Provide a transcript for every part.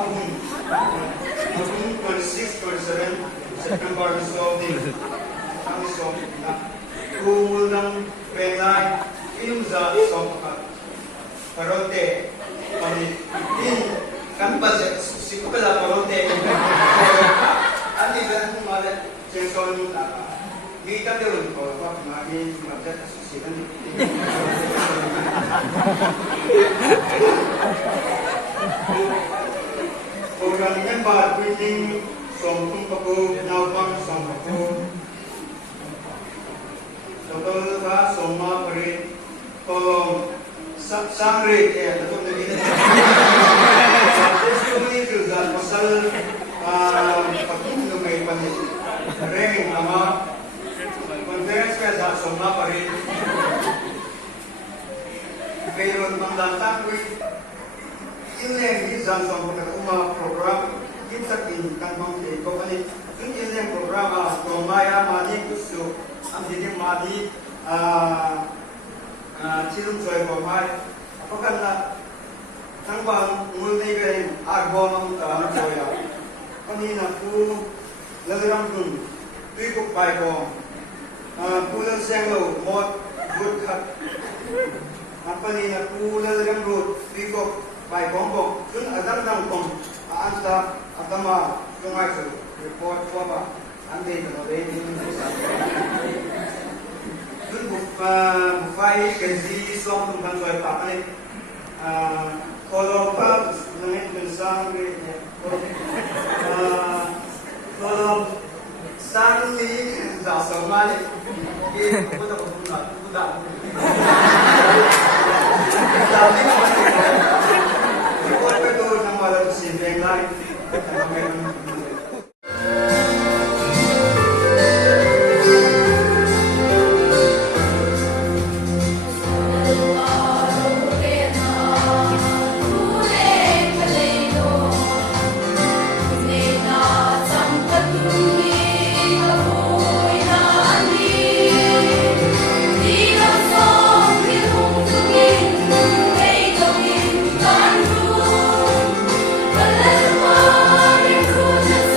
26, 27 September resolving ang song na Muoldam Penay Inza song parote in kanbase sikupala parote ani ba mala jenson kita deun ko magi mabda susiran Organikan bar meeting song tungkapu nawang song kapu total ka soma pare kolom samre ya betul ini testimoni juga pasal patung lumai pandit reng ama conference ka soma pare Beiruol mandatan wi Inlem izan song uma program Intûkkhawm kan mangke ko ani tun inlem program to maya mani kusu am didi mani chilum joy ko mai apakan na thangbang mulni be arbom ta joya ani na ku lagram dun tui ko pai ko pulan senglo mot good khat apani na ku lagram ro tui ko pai bong tun adam dang kong anta atama tungai su report ko ba ande no be ni tun bukai kezi som tun kan soi pa ne kolo pa nang tun sang be kolo sang ni za so ma ne ke ko da ko na ku da da ni Goodness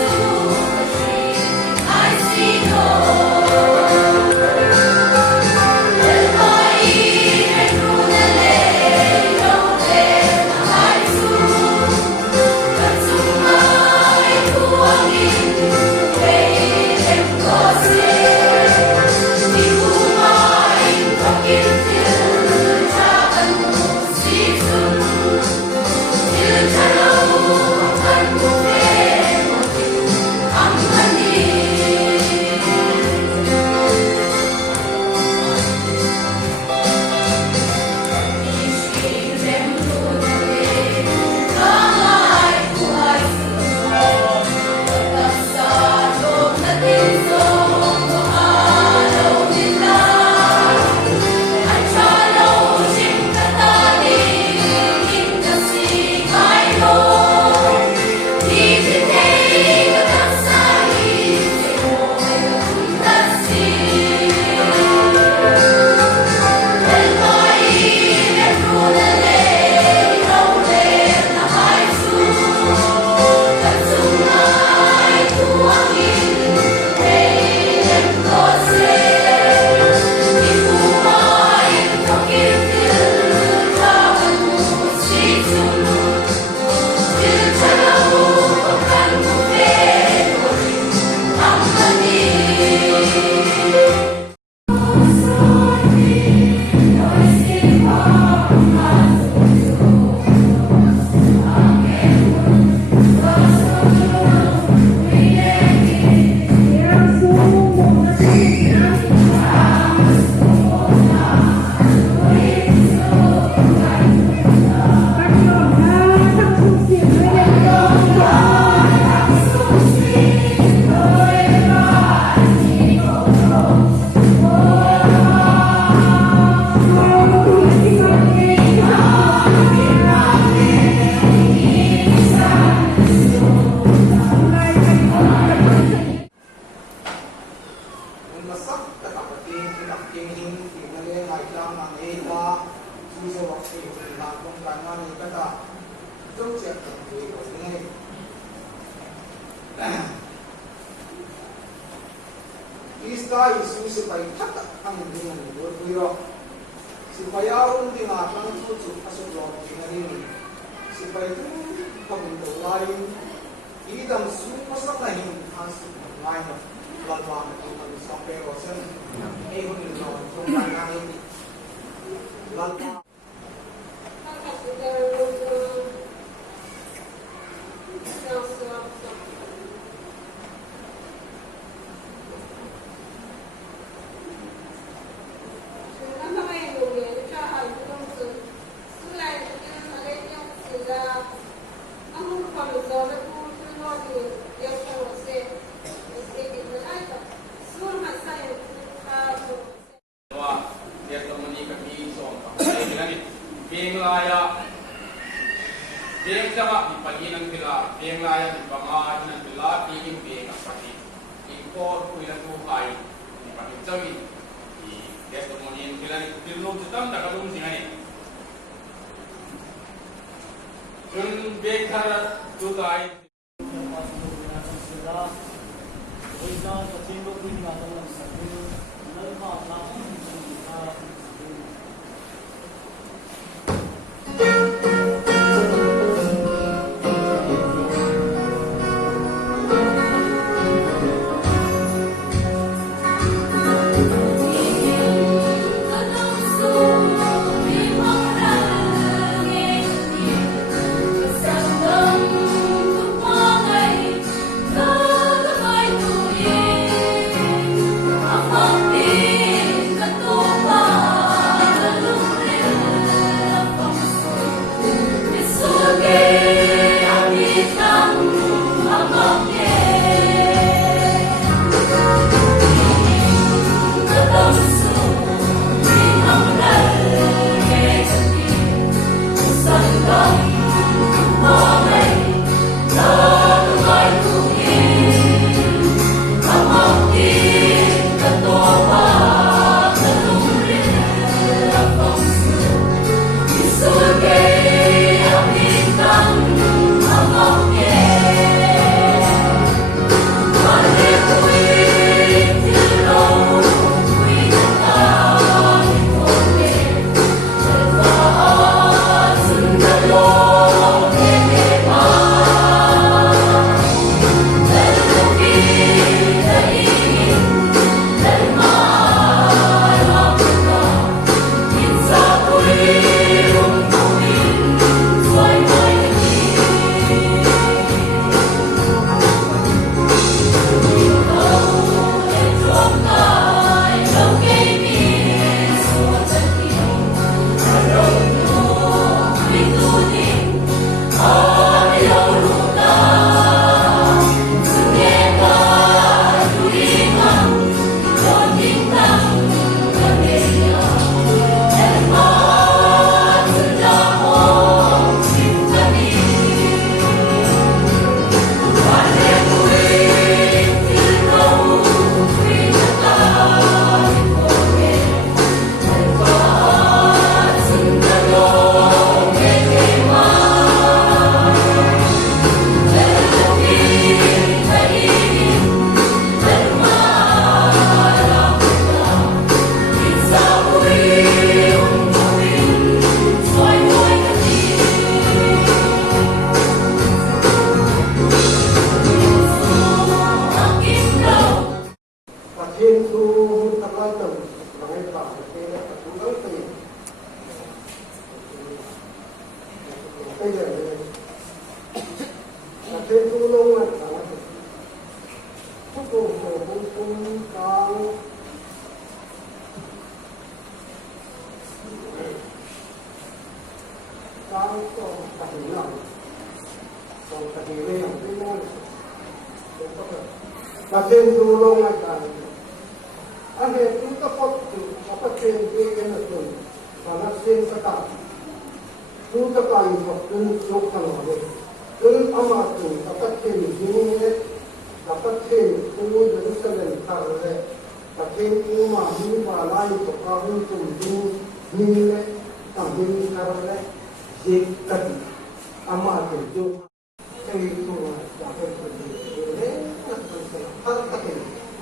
kai su si pai thak ang dingan buiro si payaw din atang chu asuk lo dingan si pai tu pagin to lain idam su pasang lain as lain lalwa ang sampai rosen ho din no tong nang lalwa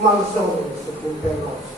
milestone sa gobyerno.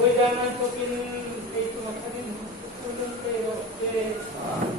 Voy a dar un poquito más de